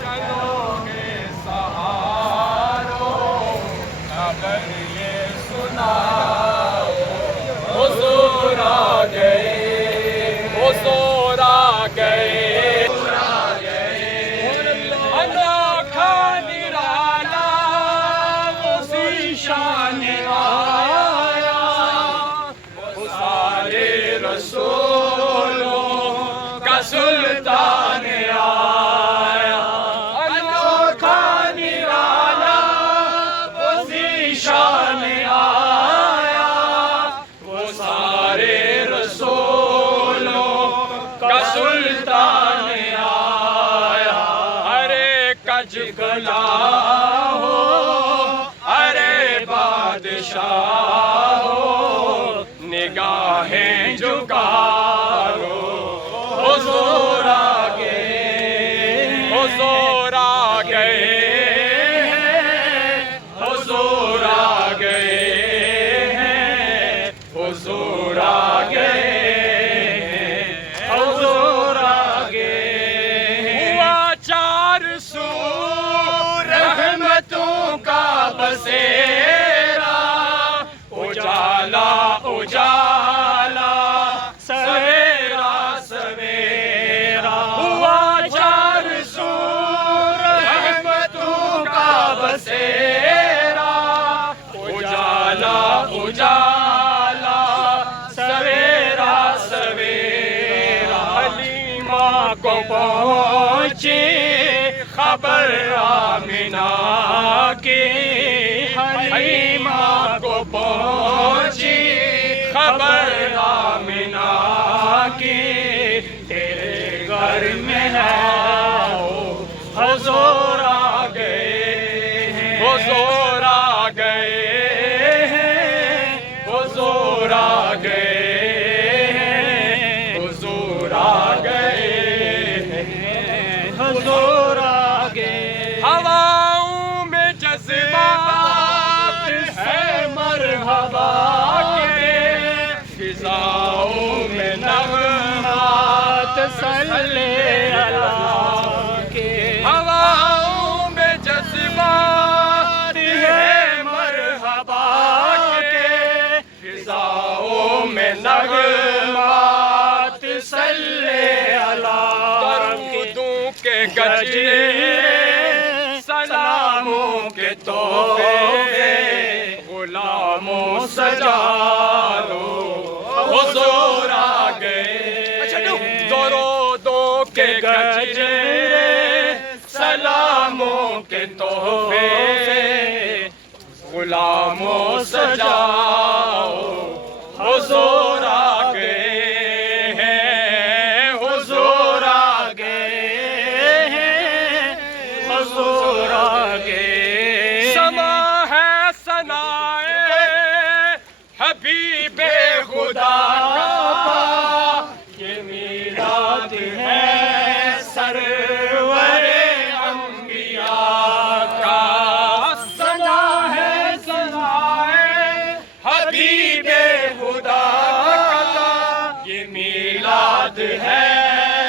चलोगे सहारो, खबर ये सुनाओ, हुजूर आ गए, हुजूर आ गए, अनोखा निराला उसी शान आया, वो सारे रसूलों का सुल्तान आया, अनोखा निराला उसी शान आया, वो सारे रसूलों का सुल्तान आया। अरे कज गला हो, अरे बादशाह हो, निगाहें झुकाओ, हुजूर आ गए, हुजूर आ गए, हुजूर आ गए, हुजूर आ गए, हुजूर आ गए। हुआ चार सू रहमतों का बसेरा, उजाला उजाला सवेरा सवेरा, हुआ चार सू रहमतों का बसेरा, उजाला उजाला सवेरा सवेरा। हलीमा को पहुँची खबर आमिना की, हलीमा को पहुँची खबर आमिना की, तेरे घर में है हुजूर आ गए, हुजूर आ गए, हुजूर आ गए, हुजूर आ गए, हुजूर आ गए। हवाओं में जज्बात है मरहबा के, फिजाओं में नगमात सल्ले अला के, हवाओं में जज्बात है मरहबा के, फिजाओं में नगमात सल्ले अला। दरूदों के गजरे सलामों के तोहफे, गुलामों सजा लो, हुजूर आ गए। दरूदों के गजरे सलामों के तोहफे, गुलामों सजाओ, हुजूर आ गए हैं, हुजूर आ गए हैं, हुजूर आ गए। समा है सनाए हबीबे खुदा का, ये मीलाद है सरवरे अंबिया का। सना है सनाए हबीबे खुदा का, ये मीलाद है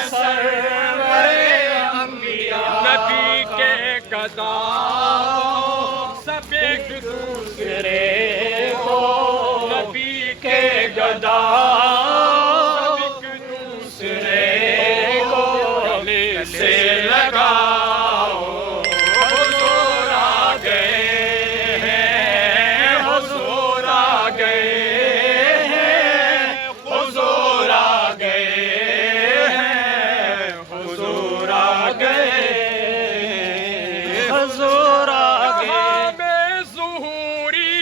सरवरे अंबिया। नबी के गदा सब एक दूसरे को, नबी के गदा सब एक दूसरे को गले से लगाओ, हुजूर आ गए हैं, हुजूर आ गए हैं, हुजूर आ गए हैं, हुजूर आ गए, हुजूर आ गए। में ज़ुहूरी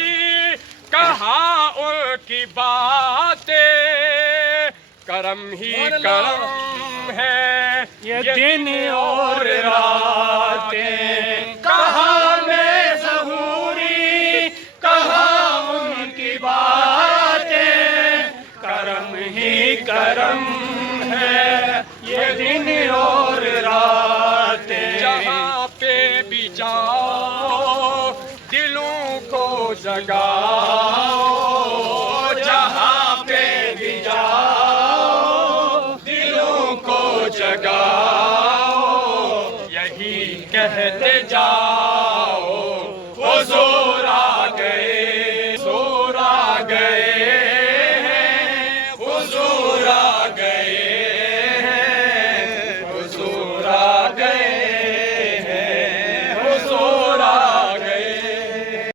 कहा उनकी बातें, करम ही करम है ये दिन और रातें। कहा में ज़हूरी कहा उनकी बातें, करम ही करम है ये दिन और रातें। जहाँ पे भी जाओ दिलों को जगाओ, जहाँ पे भी जाओ दिलों को कहते जाओ वो